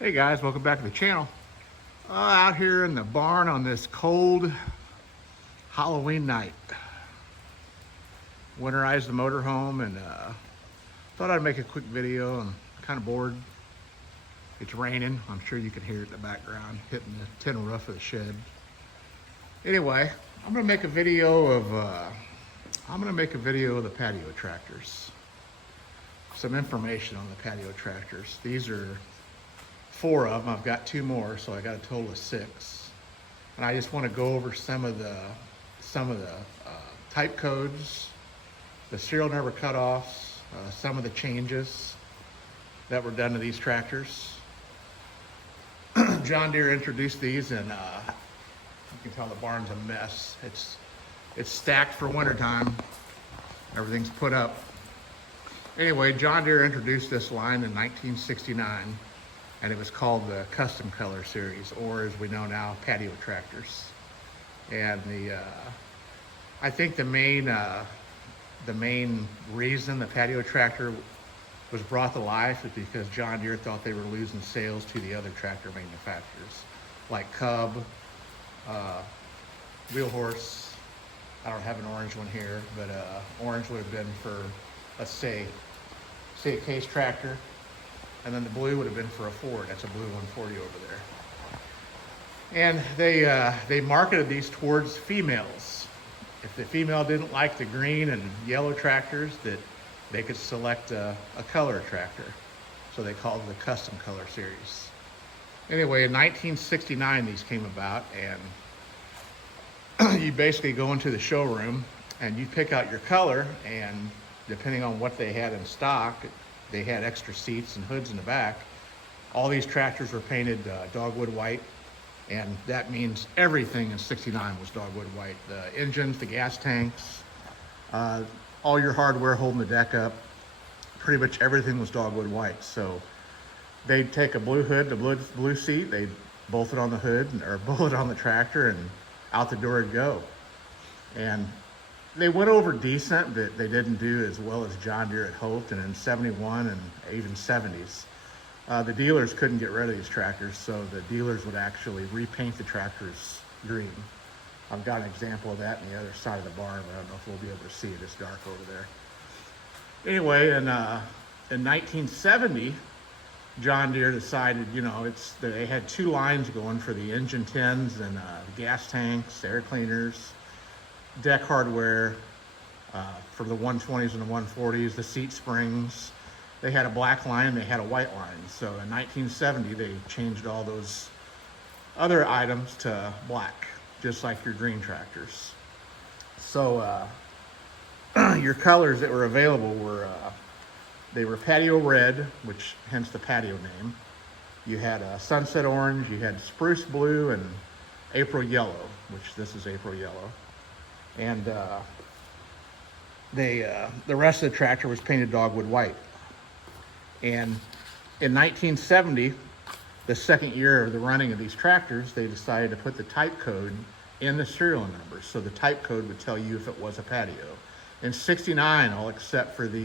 Hey guys, welcome back to the channel. Out here in the barn on this cold Halloween night. Winterized the motorhome and thought I'd make a quick video. I'm kind of bored. It's raining. I'm sure you can hear it in the background, hitting the tin roof of the shed. Anyway, I'm gonna make a video of the patio tractors. Some information on the patio tractors. These are 4 of them. I've got 2 more, so I got a total of 6. And I just want to go over some of the type codes, the serial number cutoffs, some of the changes that were done to these tractors. John Deere introduced these, and you can tell the barn's a mess. It's stacked for wintertime. Everything's put up. Anyway, John Deere introduced this line in 1969. And it was called the Custom Color Series, or as we know now, patio tractors. And I think the main reason the patio tractor was brought to life is because John Deere thought they were losing sales to the other tractor manufacturers, like Cub, Wheel Horse. I don't have an orange one here, but orange would have been for, let's say a Case tractor. And then the blue would have been for a Ford. That's a blue 140 over there. And they marketed these towards females. If the female didn't like the green and yellow tractors, that they could select a color tractor. So they called it the Custom Color Series. Anyway, in 1969 these came about, and you basically go into the showroom and you pick out your color, and depending on what they had in stock, they had extra seats and hoods in the back. All these tractors were painted dogwood white, and that means everything in 69 was dogwood white. The engines, the gas tanks, all your hardware holding the deck up, pretty much everything was dogwood white. So they'd take a blue hood, the blue seat, they'd bolt it on the hood, or bolt it on the tractor, and out the door it'd go. And they went over decent, but they didn't do as well as John Deere had hoped. And in 71 and even 70s, the dealers couldn't get rid of these tractors, so the dealers would actually repaint the tractors green. I've got an example of that on the other side of the barn, but I don't know if we'll be able to see it. It's dark over there. Anyway, in 1970, John Deere decided, they had 2 lines going for the engine tins and the gas tanks, air cleaners, deck hardware for the 120s and the 140s, the seat springs. They had a black line, they had a white line. So in 1970, they changed all those other items to black, just like your green tractors. So your colors that were available were, they were patio red, which hence the patio name. You had sunset orange, you had spruce blue, and April yellow, which this is April yellow. And the rest of the tractor was painted dogwood white. And in 1970, the second year of the running of these tractors, they decided to put the type code in the serial numbers. So the type code would tell you if it was a patio. In 69, all except for the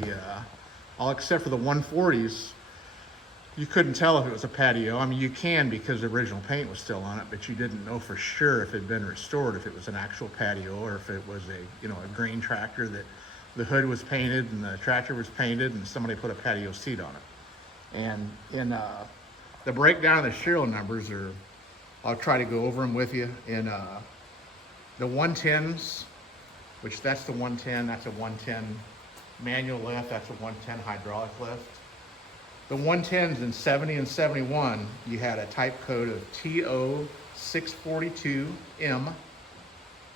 140s, you couldn't tell if it was a patio. I mean, you can because the original paint was still on it, but you didn't know for sure if it had been restored, if it was an actual patio, or if it was a green tractor that the hood was painted and the tractor was painted and somebody put a patio seat on it. And in the breakdown of the serial numbers, I'll try to go over them with you. In the 110s, which that's the 110, that's a 110 manual lift, that's a 110 hydraulic lift. The 110s in 70 and 71, you had a type code of TO642M,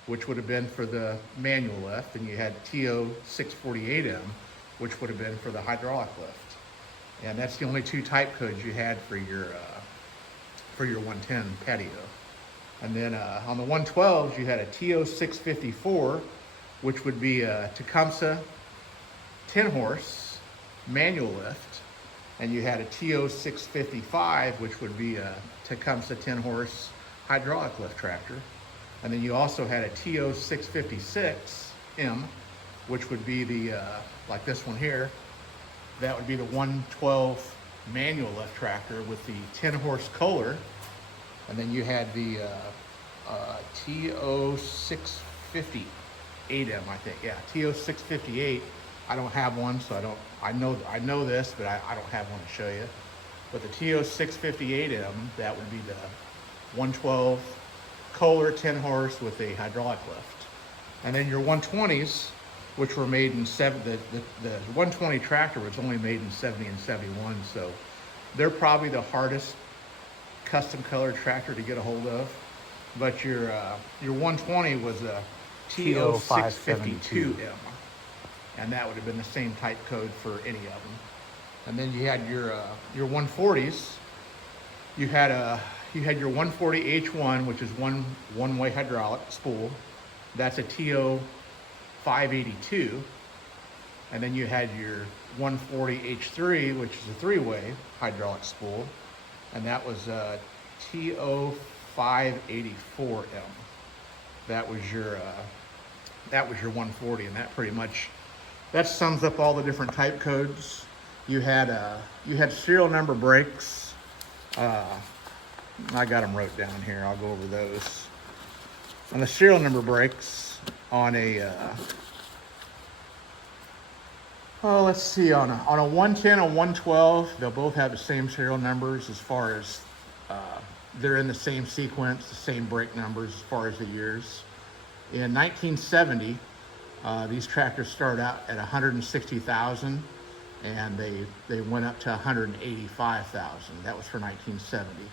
which would have been for the manual lift, and you had TO648M, which would have been for the hydraulic lift. And that's the only 2 type codes you had for your 110 patio. And then on the 112s, you had a TO654, which would be a Tecumseh 10-horse manual lift. And you had a TO655, which would be a Tecumseh 10-horse hydraulic lift tractor. And then you also had a TO656M, which would be the, like this one here, that would be the 112 manual lift tractor with the 10-horse Kohler, and then you had the TO658M, I think. Yeah, TO658. I don't have one, so I know this, but I don't have one to show you. But the TO658M, that would be the 112 Kohler 10-horse with a hydraulic lift. And then your 120s, which were made in the 120 tractor was only made in 70 and 71, so they're probably the hardest custom colored tractor to get a hold of. But your 120 was a TO652M, and that would have been the same type code for any of them. And then you had your 140s. You had your 140 H1, which is one-way hydraulic spool. That's a TO582. And then you had your 140 H3, which is a three-way hydraulic spool, and that was a TO584M. That was your 140, and that sums up all the different type codes. You had serial number brakes. I got them wrote down here. I'll go over those. On the serial number brakes on a let's see, on a 110 and 112, they'll both have the same serial numbers as far as they're in the same sequence, the same brake numbers as far as the years. In 1970, these tractors started out at 160,000, and they went up to 185,000. That was for 1970.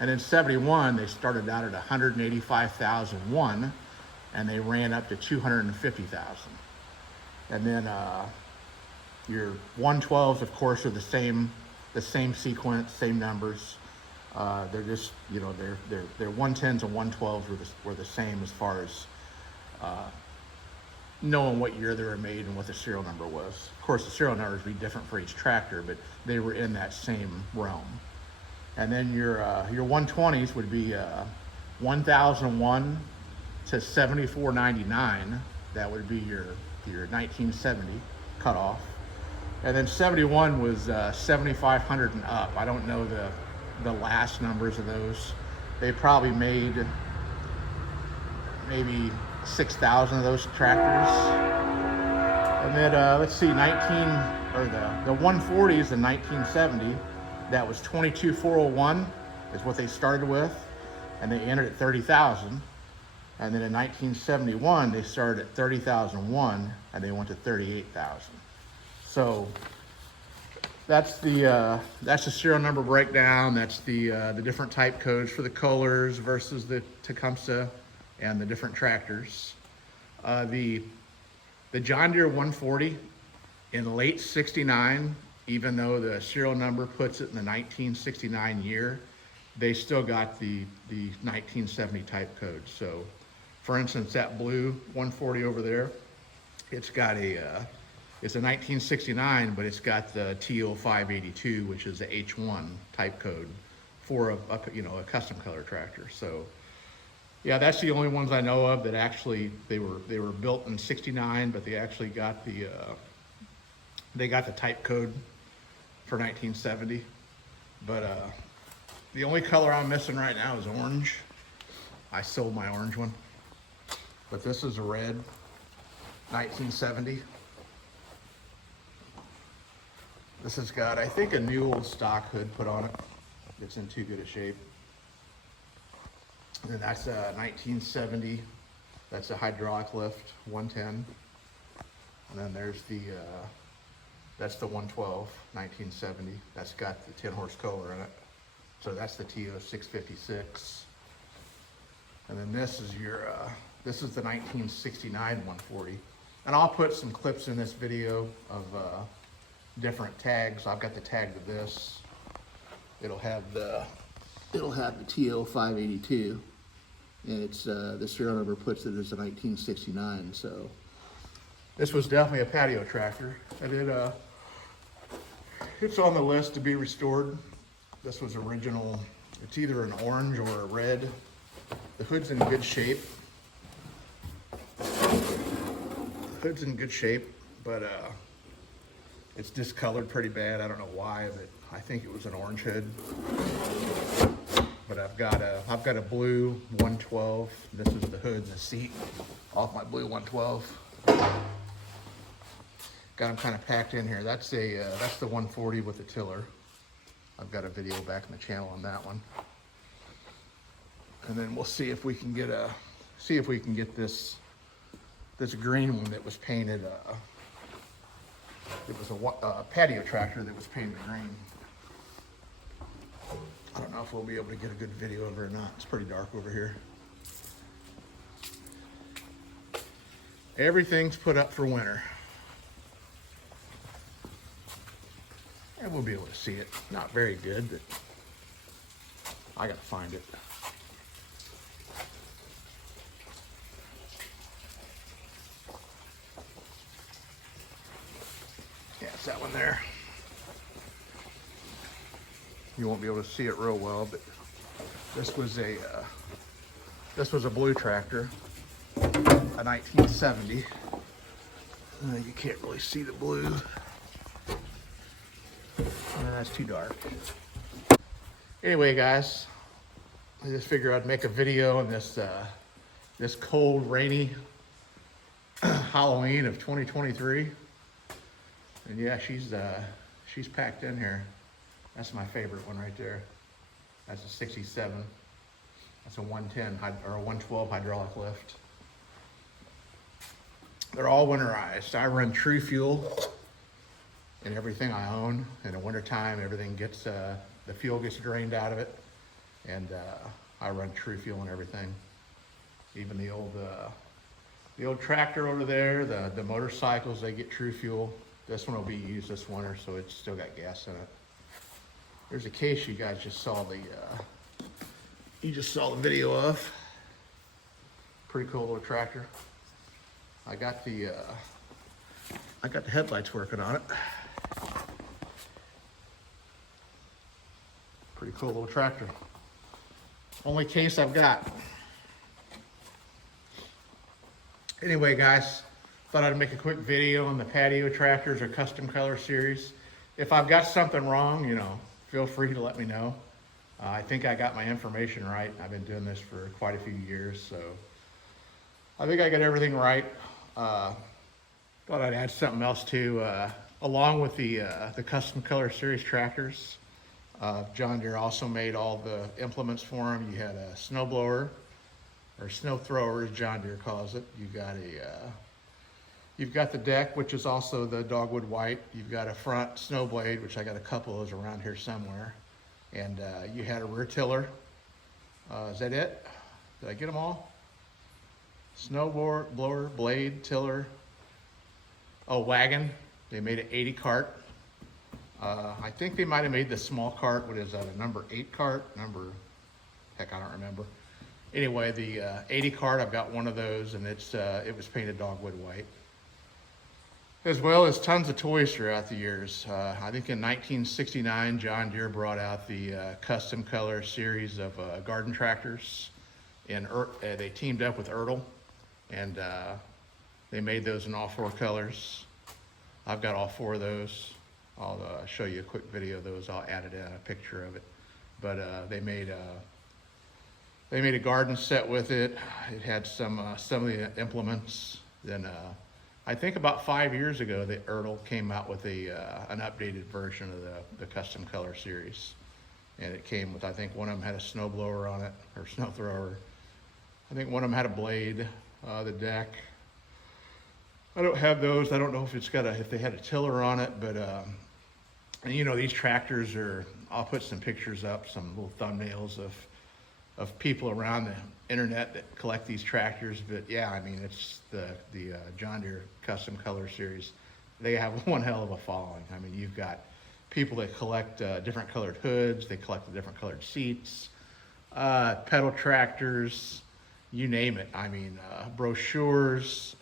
And in 71, they started out at 185,001, and they ran up to 250,000. And then your 112s, of course, are the same sequence, same numbers. They're just, their 110s and 112s were the same as far as knowing what year they were made and what the serial number was. Of course, the serial numbers would be different for each tractor, but they were in that same realm. And then your 120s would be 1001 to 7499. That would be your 1970 cutoff. And then 71 was 7500 and up. I don't know the last numbers of those. They probably made maybe 6,000 of those tractors. And then let's see, the 140s in 1970, that was 22,401 is what they started with, and they entered at 30,000. And then in 1971, they started at 30,001, and they went to 38,000. So that's the serial number breakdown. That's the different type codes for the Kohlers versus the Tecumseh and the different tractors. The John Deere 140 in late '69, even though the serial number puts it in the 1969 year, they still got the 1970 type code. So, for instance, that blue 140 over there, it's got it's a 1969, but it's got the TO582, which is the H1 type code for a custom color tractor. So, yeah, that's the only ones I know of that actually they were built in '69, but they actually got the type code for 1970. But the only color I'm missing right now is orange. I sold my orange one, but this is a red 1970. This has got, I think, a new old stock hood put on it. It's in too good a shape. And that's a 1970. That's a hydraulic lift 110. And then there's that's the 112 1970. That's got the 10-horse Kohler in it. So that's the TO656. And then this is this is the 1969 140. And I'll put some clips in this video of different tags. I've got the tag to this. It'll have the TO582, and it's the serial number puts it as a 1969. So this was definitely a patio tractor, and it's on the list to be restored. This was original. It's either an orange or a red. The hood's in good shape. But It's discolored pretty bad. I don't know why, but I think it was an orange hood. But I've got a blue 112. This is the hood and the seat off my blue 112. Got them kind of packed in here. That's the 140 with the tiller. I've got a video back in the channel on that one. And then we'll see if we can get this green one that was painted. It was a patio tractor that was painted green. I don't know if we'll be able to get a good video of it or not. It's pretty dark over here. Everything's put up for winter. And we'll be able to see it. Not very good, but I gotta find it. Yeah, it's that one there. You won't be able to see it real well, but this was a blue tractor, a 1970. You can't really see the blue. That's too dark. Anyway, guys, I just figured I'd make a video on this cold, rainy Halloween of 2023. And yeah, she's packed in here. That's my favorite one right there. That's a 67. That's a 110 or a 112 hydraulic lift. They're all winterized. I run True Fuel in everything I own. In the wintertime, everything gets, the fuel gets drained out of it. And I run True Fuel and everything. Even the old tractor over there, the motorcycles, they get True Fuel. This one will be used this winter, so it's still got gas in it. There's a case you guys just saw the video of. Pretty cool little tractor. I got the headlights working on it. Pretty cool little tractor. Only case I've got. Anyway, guys, thought I'd make a quick video on the patio tractors or custom color series. If I've got something wrong, you know, feel free to let me know. I think I got my information right. I've been doing this for quite a few years, so I think I got everything right. Thought I'd add something else too. Along with the custom color series tractors, John Deere also made all the implements for them. You had a snow blower, or snow thrower as John Deere calls it. You've got the deck, which is also the dogwood white. You've got a front snow blade, which I got a couple of those around here somewhere. And you had a rear tiller. Is that it? Did I get them all? Snow blower, blade, tiller. Oh, wagon. They made an 80 cart. I think they might have made the small cart. What is that, a number 8 cart? Heck, I don't remember. Anyway, the 80 cart, I've got one of those, and it was painted dogwood white. As well as tons of toys throughout the years. I think in 1969, John Deere brought out the custom color series of garden tractors. And they teamed up with Ertl, and they made those in all 4 colors. I've got all 4 of those. I'll show you a quick video of those. I'll add it in a picture of it. But they made a garden set with it. It had some of the implements. Then I think about 5 years ago, the Ertl came out with an updated version of the custom color series. And it came with, I think one of them had a snow blower on it, or snow thrower. I think one of them had a blade, the deck. I don't have those. I don't know if if they had a tiller on it, but and you know, these tractors I'll put some pictures up, some little thumbnails of people around the internet that collect these tractors. But yeah, I mean, it's the John Deere custom color series. They have one hell of a following. I mean, you've got people that collect different colored hoods. They collect the different colored seats, pedal tractors, you name it. I mean, brochures,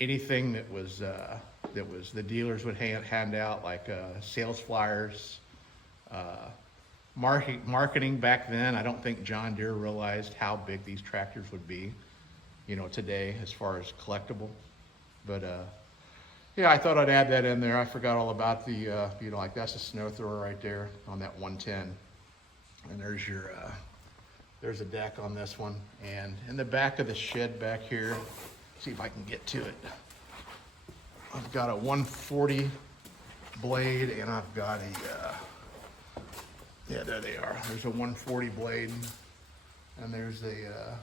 anything that was the dealers would hand out, like sales flyers. Marketing back then, I don't think John Deere realized how big these tractors would be, you know, today as far as collectible. But yeah, I thought I'd add that in there. I forgot all about the, you know, like that's a snow thrower right there on that 110. And there's your, there's a deck on this one. And in the back of the shed back here, see if I can get to it. I've got a 140 blade and I've got a, yeah, there they are. There's a 140 blade and there's a,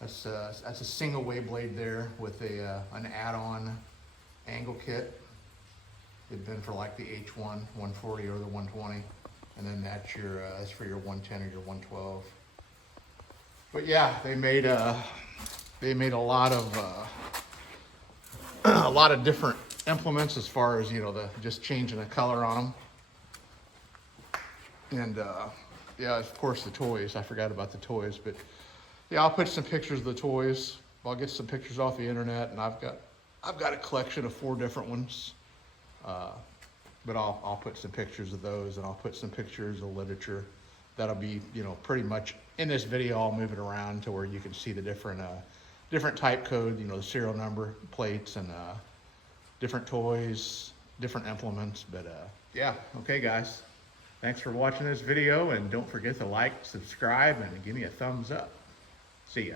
that's a single way blade there with a, an add-on angle kit. It'd been for like the H1, 140 or the 120. And then that's your, that's for your 110 or your 112. But yeah, they made a lot of, a lot of different implements as far as, you know, the just changing the color on them. And yeah, of course the toys. I forgot about the toys, but yeah, I'll put some pictures of the toys. I'll get some pictures off the internet, and I've got a collection of 4 different ones. But I'll put some pictures of those, and I'll put some pictures of literature. That'll be, you know, pretty much in this video. I'll move it around to where you can see the different type code, you know, the serial number plates and different toys, different implements. But yeah, okay guys, thanks for watching this video, and don't forget to like, subscribe, and give me a thumbs up. See ya.